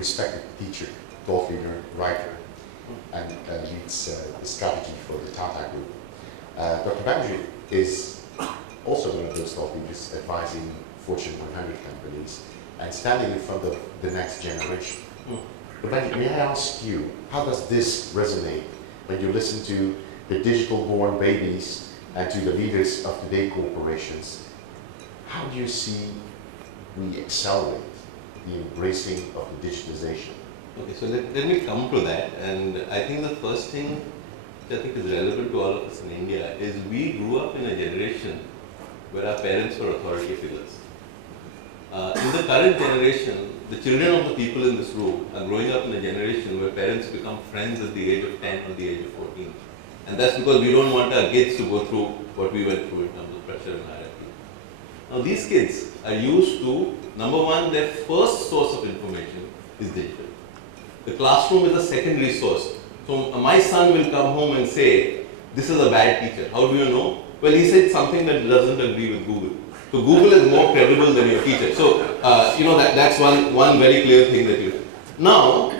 respected teacher, thought leader, writer, and leads the strategy for the Tata Group. Dr. Banerjee is also one of those thought leaders advising Fortune 100 companies and standing in front of the next generation. But may I ask you, how does this resonate when you listen to the digital-born babies and to the leaders of today corporations? How do you see we accelerate the embracing of the digitization? Okay, so let me come to that, and I think the first thing which I think is relevant to all of us in India is we grew up in a generation where our parents were authority figures. In the current generation, the children of the people in this room are growing up in a generation where parents become friends at the age of 10 or the age of 14. And that's because we don't want our kids to go through what we went through in terms of pressure and hierarchy. Now these kids are used to, number one, their first source of information is digital. The classroom is a secondary source. So my son will come home and say, this is a bad teacher. How do you know? Well, he said something that doesn't agree with Google. So Google is more credible than your teacher. So, that's one very clear thing that you... Now,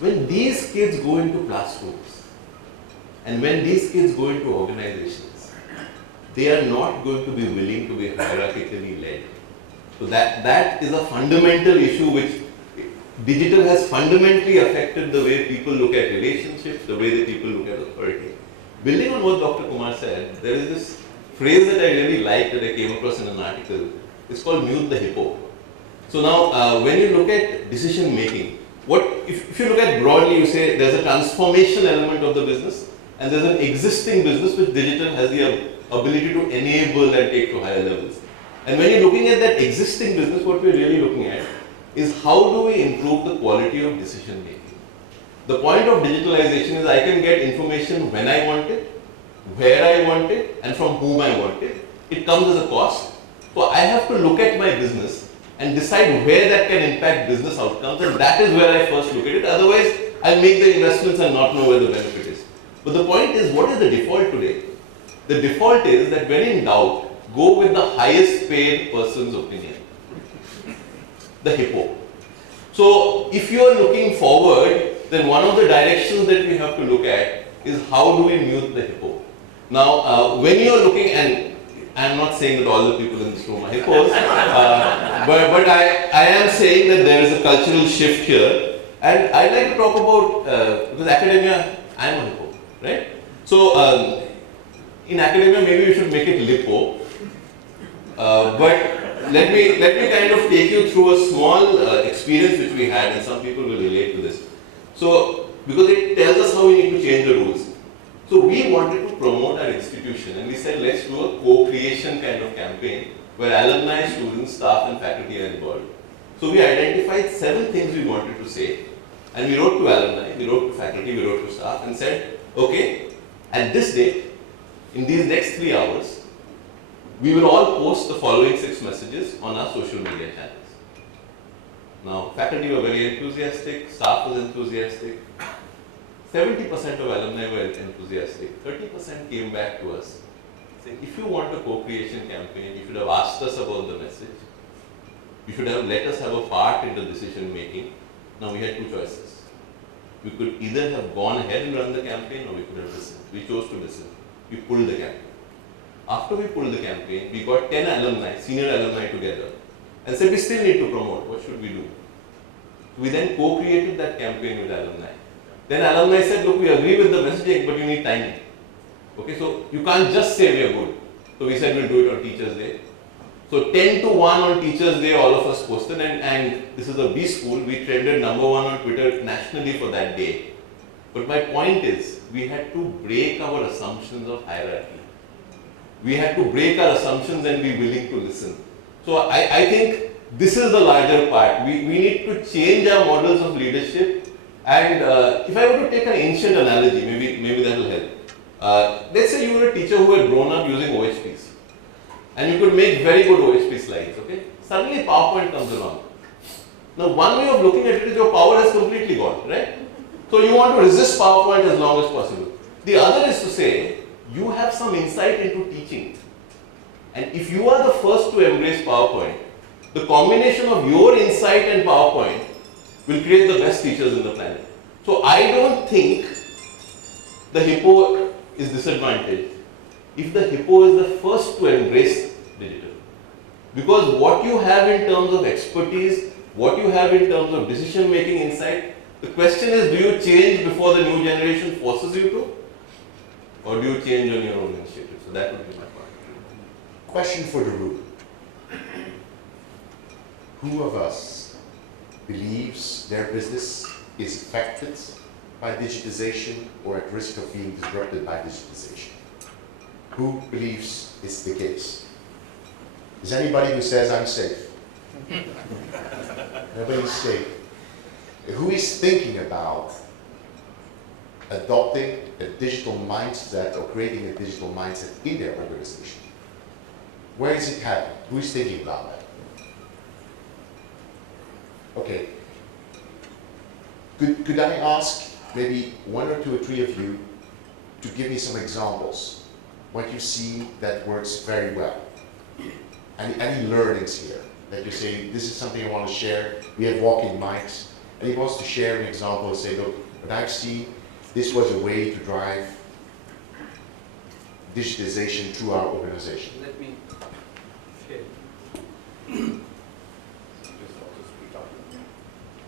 when these kids go into classrooms and when these kids go into organizations, they are not going to be willing to be hierarchically led. So that is a fundamental issue which digital has fundamentally affected the way people look at relationships, the way that people look at authority. Building on what Dr. Kumar said, there is this phrase that I really like that I came across in an article. It's called mute the hippo. So now, when you look at decision making, if you look at broadly, you say there's a transformation element of the business and there's an existing business which digital has the ability to enable and take to higher levels. And when you're looking at that existing business, what we're really looking at is how do we improve the quality of decision making. The point of digitalization is I can get information when I want it, where I want it, and from whom I want it. It comes as a cost. So I have to look at my business and decide where that can impact business outcomes, and that is where I first look at it. Otherwise, I'll make the investments and not know where the benefit is. But the point is, what is the default today? The default is that when in doubt, go with the highest paid person's opinion, the hippo. So if you are looking forward, then one of the directions that we have to look at is how do we mute the hippo. Now, when you are looking, and I am not saying that all the people in this room are hippos, but I am saying that there is a cultural shift here, and I'd like to talk about, because academia, I am a hippo, right? So, in academia, maybe we should make it lipo, but let me kind of take you through a small experience which we had, and some people will relate to this. So, because it tells us how we need to change the rules. So we wanted to promote our institution, and we said let's do a co-creation kind of campaign where alumni, students, staff and faculty are involved. So we identified 7 things we wanted to say, and we wrote to alumni, we wrote to faculty, we wrote to staff and said, okay, at this date, in these next 3 hours, we will all post the following 6 messages on our social media channels. Now, faculty were very enthusiastic, staff was enthusiastic, 70% of alumni were enthusiastic, 30% came back to us saying, if you want a co-creation campaign, you should have asked us about the message. You should have let us have a part in the decision making. Now we had 2 choices. We could either have gone ahead and run the campaign or we could have listened. We chose to listen. We pulled the campaign. After we pulled the campaign, we got 10 alumni, senior alumni together and said, we still need to promote. What should we do? We then co-created that campaign with alumni. Then alumni said, look, we agree with the messaging, but you need timing. Okay, so you can't just say we are good. So we said we'll do it on Teachers' Day. So 10 to 1 on Teachers' Day, all of us posted, and this is a B school, we trended #1 on Twitter nationally for that day. But my point is, we had to break our assumptions of hierarchy. We had to break our assumptions and be willing to listen. So I think this is the larger part. We need to change our models of leadership. And if I were to take an ancient analogy, maybe that will help. Let's say you were a teacher who had grown up using OHPs. And you could make very good OHP slides, okay? Suddenly PowerPoint comes along. Now one way of looking at it is your power has completely gone, right? So you want to resist PowerPoint as long as possible. The other is to say, you have some insight into teaching. And if you are the first to embrace PowerPoint, the combination of your insight and PowerPoint will create the best teachers in the planet. So I don't think the hippo is disadvantaged if the hippo is the first to embrace digital. Because what you have in terms of expertise, what you have in terms of decision making insight, the question is, do you change before the new generation forces you to? Or do you change on your own initiative? So that would be my point. Question for the room. Who of us believes their business is affected by digitization or at risk of being disrupted by digitization? Who believes it's the case? Is anybody who says I'm safe? Nobody's safe. Who is thinking about adopting a digital mindset or creating a digital mindset in their organization? Where is it happening? Who is thinking about that? Okay. Could I ask maybe one or two or three of you to give me some examples, what you see that works very well? Any learnings here that you say, this is something I want to share? We have walking mics. And he wants to share an example and say, look, what I've seen, this was a way to drive digitization through our organization. Let me share.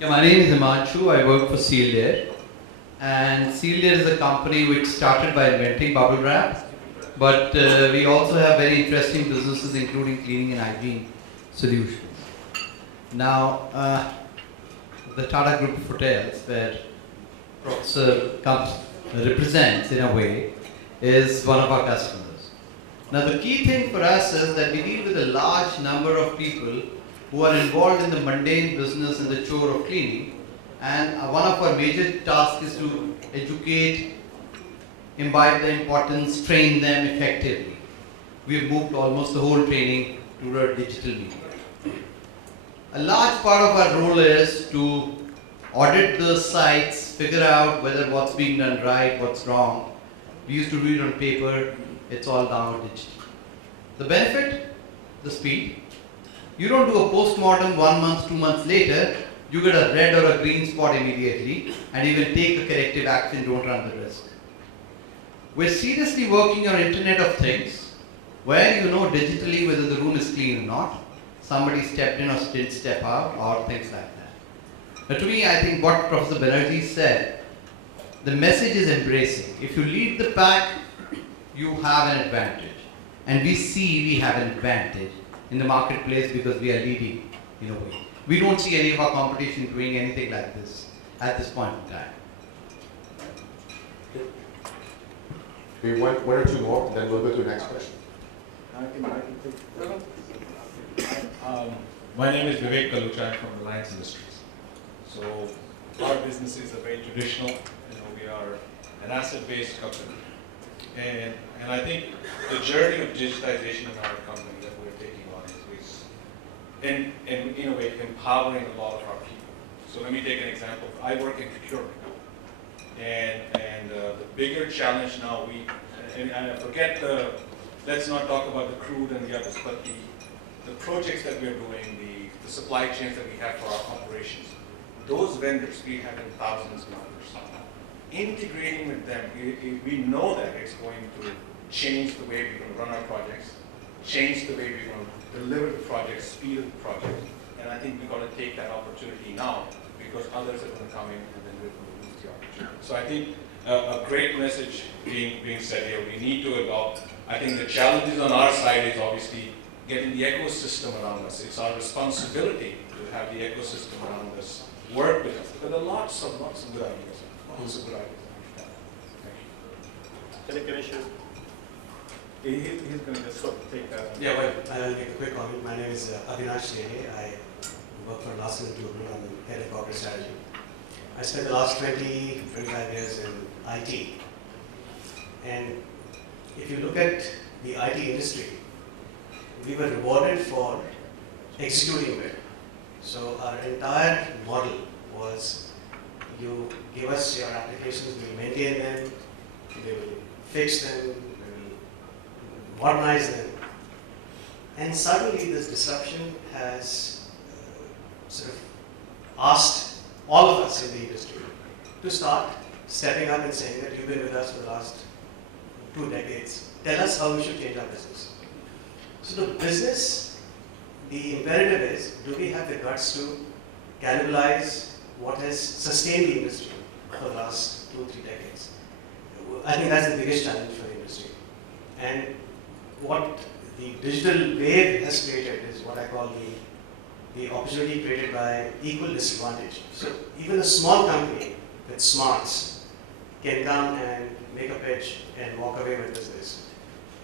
Yeah, my name is Himanshu. I work for Sealed Air. And Sealed Air is a company which started by inventing bubble wrap. But we also have very interesting businesses including cleaning and hygiene solutions. Now, the Tata Group of Hotels, where Professor represents in a way, is one of our customers. Now the key thing for us is that we deal with a large number of people who are involved in the mundane business and the chore of cleaning, and one of our major tasks is to educate, imbibe the importance, train them effectively. We've moved almost the whole training to a digital media. A large part of our role is to audit the sites, figure out whether what's being done right, what's wrong. We used to read on paper, it's all now digital. The benefit, the speed. You don't do a post-mortem 1 month, 2 months later, you get a red or a green spot immediately, and you can take the corrective action, don't run the risk. We're seriously working on Internet of Things, where you know digitally whether the room is clean or not. Somebody stepped in or didn't step out, or things like that. But to me, I think what Professor Banerjee said, the message is embracing. If you lead the pack, you have an advantage. And we see we have an advantage in the marketplace because we are leading in a way. We don't see any of our competition doing anything like this at this point in time. We want one or two more, then we'll go to the next question. My name is Vivek Kalucha. I'm from Reliance Industries. So our business is a very traditional. We are an asset-based company, and I think the journey of digitization in our company that we're taking on is in a way empowering a lot of our people. So let me take an example. I work in procurement, and the bigger challenge now and I forget let's not talk about the crude and the others, but the projects that we're doing, the supply chains that we have for our operations, those vendors, we have in thousands of numbers. Integrating with them, we know that it's going to change the way we're going to run our projects, change the way we're going to deliver the projects, speed of the project, and I think we've got to take that opportunity now because others are going to come in and then we're going to lose the opportunity. So I think a great message being said here, we need to adopt. I think the challenges on our side is obviously getting the ecosystem around us. It's our responsibility to have the ecosystem around us work with us. But there are lots of good ideas. Lots of good ideas. Thank you. He's going to just sort of take that. Yeah, well, I'll make a quick comment. My name is Avinash Dehe. I work for Larsen & Toubro. I'm the head of corporate strategy. I spent the last 25 years in IT. And if you look at the IT industry, we were rewarded for executing well. So our entire model was, you give us your applications, we'll maintain them, we will fix them, we will modernize them. And suddenly this disruption has sort of asked all of us in the industry, to start stepping up and saying that you've been with us for the last 2 decades. Tell us how we should change our business. So the business, the imperative is, do we have the guts to cannibalize what has sustained the industry for the last 2-3 decades? I think that's the biggest challenge for the industry. And what the digital wave has created is what I call the opportunity created by equal disadvantage. So even a small company with smarts can come and make a pitch and walk away with business.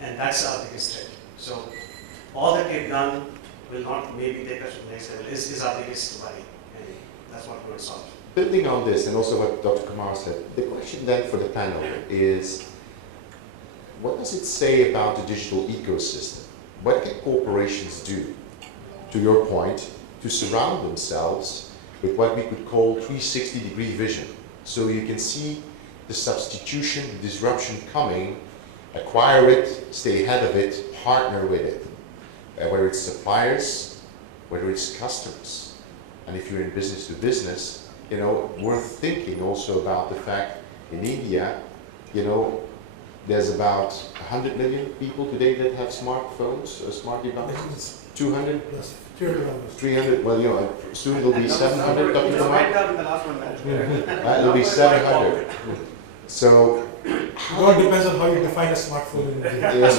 And that's our biggest threat. So all that we've done will not maybe take us to the next level is our biggest worry. And that's what we're going to solve. Building on this, and also what Dr. Kumar said, the question then for the panel is, what does it say about the digital ecosystem? What can corporations do, to your point, to surround themselves with what we could call 360-degree vision? So you can see the substitution, the disruption coming, acquire it, stay ahead of it, partner with it. Whether it's suppliers, whether it's customers. And if you're in business to business, you know, worth thinking also about the fact in India, you know, there's about 100 million people today that have smartphones or smart devices. 200? Yes, 300. 300, well, you know, soon it'll be 700. Dr. It's Kumar? right down in the last one. It'll be 700. So, It all depends on how you define a smartphone in India. yes.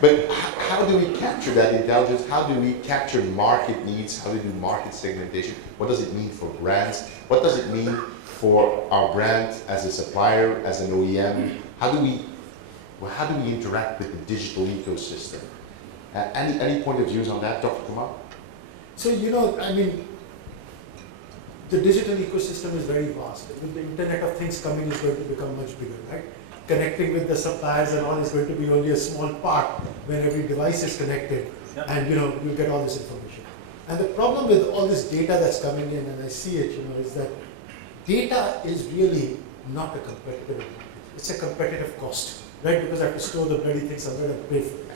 But how do we capture that intelligence? How do we capture market needs? How do we do market segmentation? What does it mean for brands? What does it mean for our brand as a supplier, as an OEM? How do we interact with the digital ecosystem? Any point of views on that, Dr. Kumar? So, you know, I mean, the digital ecosystem is very vast. With the Internet of Things coming, is going to become much bigger, right? Connecting with the suppliers and all is going to be only a small part when every device is connected, and you know, you get all this information. And the problem with all this data that's coming in, and I see it, you know, is that data is really not a competitive advantage. It's a competitive cost, right? Because I have to store the bloody thing somewhere and pay for it.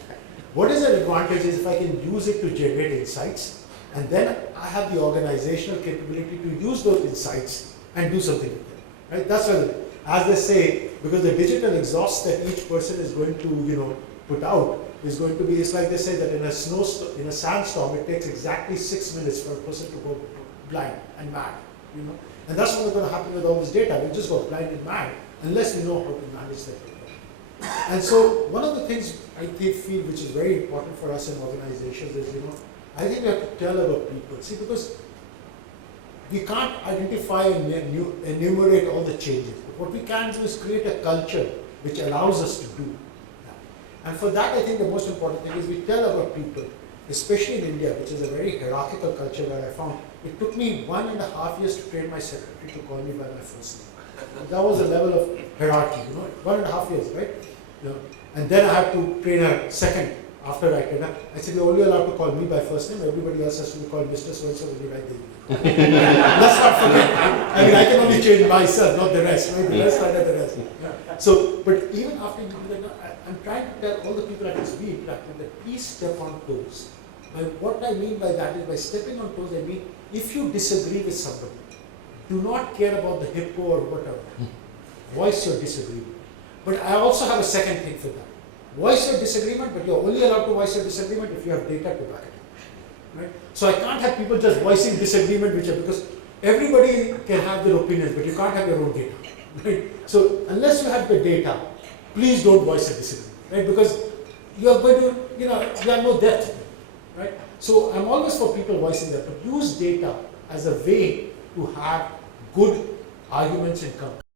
What is an advantage is if I can use it to generate insights, and then I have the organizational capability to use those insights and do something with them, right? That's why, as they say, because the digital exhaust that each person is going to, you know, put out is going to be, it's like they say that in a sandstorm, it takes exactly 6 minutes for a person to go blind and mad, you know? And that's what's going to happen with all this data. We just go blind and mad unless we know how to manage that data. And so one of the things I feel which is very important for us in organizations is, you know, I think we have to tell our people, see, because we can't identify and enumerate all the changes. But what we can do is create a culture which allows us to do that. And for that, I think the most important thing is we tell our people, especially in India, which is a very hierarchical culture where I found, it took me 1.5 years to train my secretary to call me by my first name. That was the level of hierarchy, you know, 1.5 years, right? You know, and then I had to train her second after I trained her. I said, you're only allowed to call me by first name, everybody else has to be called Mr. So-and-so when you write the email. Let's not forget. I mean, I can only change myself, not the rest, right? The rest are the rest. Yeah. So, but even after you do that, I'm trying to tell all the people at this we interact with that please step on toes. What I mean by that is by stepping on toes, I mean, if you disagree with somebody, do not care about the hippo or whatever. Voice your disagreement. But I also have a second thing for that. Voice your disagreement, but you're only allowed to voice your disagreement if you have data to back it up. Right? So I can't have people just voicing disagreement, because everybody can have their opinions, but you can't have your own data. Right? So unless you have the data, please don't voice a disagreement. Right? Because you are going to, you know, you have no depth. Right? So I'm always for people voicing that, but use data as a way to have good arguments in common.